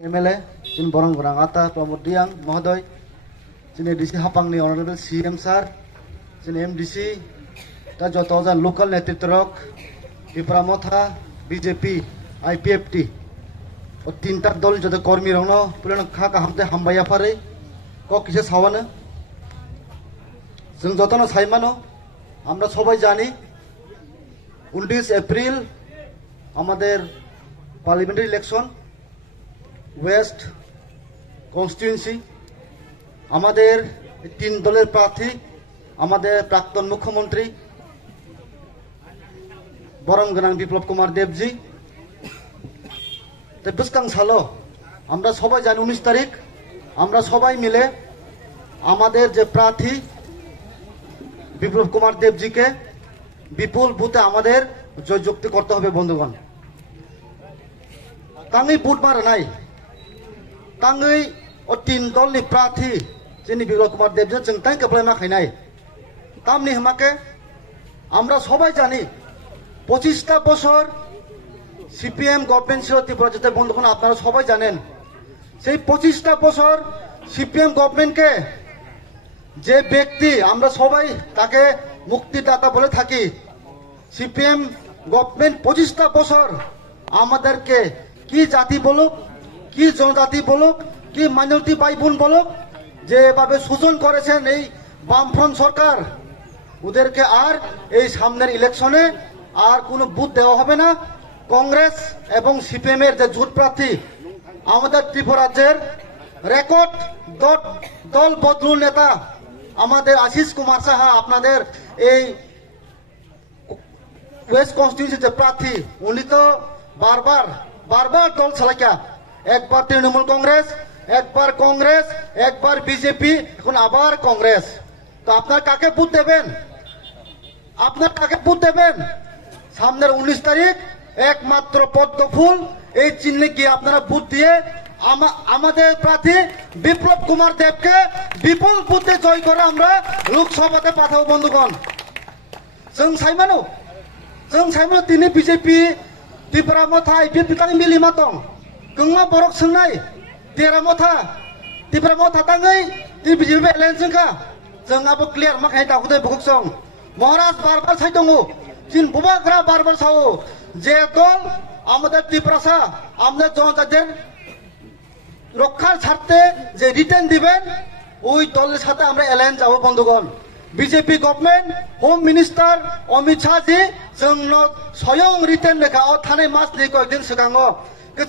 MLA in Borang Borangata Pramod Diang Mahodoy Sini DC Hapangni Honorable CM Sir Sini MDC ta jotojan local netitwok Pipramotha BJP IPFT o tinta dol joto kormi rongno pulan kha ka hamte hambaya pare ko kise sawana जों যতন সাইমানো আমরা সবাই জানি 19 April আমাদের parliamentary election West constituency আমাদের তিন দলের প্রার্থী আমাদের প্রাক্তন মুখ্যমন্ত্রী বরংগনাং বিপ্লব কুমার দেবজি তে বিস্কাং সালো আমরা সবাই জানি 19 তারিখ আমরা সবাই মিলে আমাদের যে প্রার্থী বিপ্লব কুমার দেবজিকে বিপুল বুথে আমাদের জয়যুক্তি করতে হবে বন্ধুগণ তাঙ্গি বুথ মারা নাই তাঙ্গি ও তিন দলনি প্রার্থী যিনি বিপ্লব কুমার দেবজি जों তাই কেবলাইমা খাইনাই তামনি হামাকে আমরা সবাই জানি 25টা বছর সিপিএম গভর্নমেন্ট ছিল ত্রিপুরা যেতে বন্ধুগণ আপনারা সবাই জানেন সেই 25টা বছর সিপিএম গভর্নমেন্টকে যে ব্যক্তি আমরা সবাই তাকে মুক্তিদাতা বলে থাকি সিপিএম গভর্নমেন্ট 25টা বছর আমাদেরকে কি জাতি বলুক কি জনজাতি বলুক কি মাইনরিটি ভাই বোন বলুক যেভাবে শোষণ করেছেন এই বামফ্রন্ট সরকার ওদেরকে আর এই সামনের ইলেকশনে আর কোনো বুথ দেওয়া হবে না কংগ্রেস এবং সিপিএম এর যে জোট প্রার্থী আমাদের ত্রিপুরা রাজ্যের রেকর্ড দল বদলু নেতা আমাদের আশিস কুমার সাহা আপনাদের এই ওয়েস্ট কনস্টিটিউয়েন্সি যে প্রার্থী উনি তো বারবার দল চালাইয়া একবার তৃণমূল কংগ্রেস একবার বিজেপি এখন আবার কংগ্রেস তো আপনার কাকে ভোট দেবেন সামনের 19 তারিখ একমাত্র পদ্ম ফুল এই চিহ্নে গিয়ে আপনারা ভোট দিয়ে আমাদের প্রার্থী বিপ্লব কুমার দেবকে বিপুল বুথে জয় করে আমরা লোকসভাতে পাঠাবো বন্ধুগণ जों साइमानो তিনি বিজেপি ত্রিপুরা মথা আইপিএফ তাং মিলিমা দं गंमा बरक सोंनाय ত্রিপুরা মথা তাङै তি বিজেপি एलायन्सजोंखा जों आबो क्लियार माखाय दाखुदे बुकुक सं महाराज बारबार साइ दङ जिन बुबाग्रा बारबार साओ যে দল আমাদের ত্রিপুরা আমাদের জনতাদের রক্ষার স্বার্থে যে রিটার্ন দিবেন ওই দলের সাথে আমরা এলায়েন্স যাব বন্ধুগণ BJP government home minister Amit Shahji जोंनो स्वयं रिटार्न लेखा थानाय मासनि कयदिन सिगाङो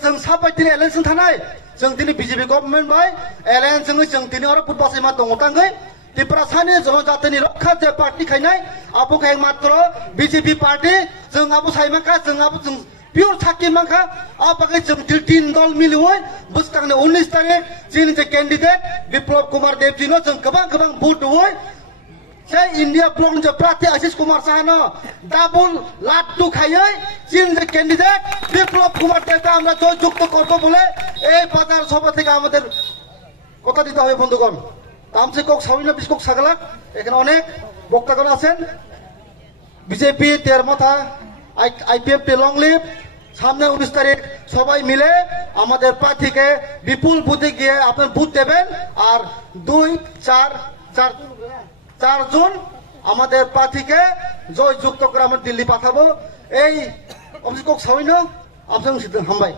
जों साबाय दिनै एलायन्स थानाय जों दिनै बिजेपि गभर्नमेन्ट बाय एलायन्स जों दिनै आरो फुटबासै मा दङ ताङै ত্রিপুরা सानि जनजातिनि रक्षा जे पार्टी खायनाय आबो खाय मात्र बिजेपि पार्टी जों आबो साइमाखा जों प्योर साखी माखा आपके जों तीन दल मिलुय बुस्तांनो 19 तारिख जोंनि जे कैंडिडेट बिप्लव कुमार देबजिनो जों गोबां भोट होय से इंडिया ब्लक जे प्रार्थी आशीष कुमार साहानो डाबल लाट्टू खायै जोंनि जे कैंडिडेट बिप्लव कुमार देबকে আমরা জয়যুক্ত করব বলে এই বাজার সভা থেকে আমাদের কথা দিতে হবে বন্ধুগণ তামসে কক সাউইনা বিস্কক সাগলা এখানে অনেক বক্তাগণ আছেন বিজেপি তেরমথা আইপিএফ লং লিভ সামনে 19 তারিখ সবাই মিলে আমাদের প্রার্থীকে বিপুল বুথে গিয়ে আপনার বুথ দেবেন আর 4 জুন আমাদের প্রার্থীকে জয়যুক্ত করে আমরা দিল্লি পাঠাবো এই অভিযোগ সবাই না আপনার হামবাই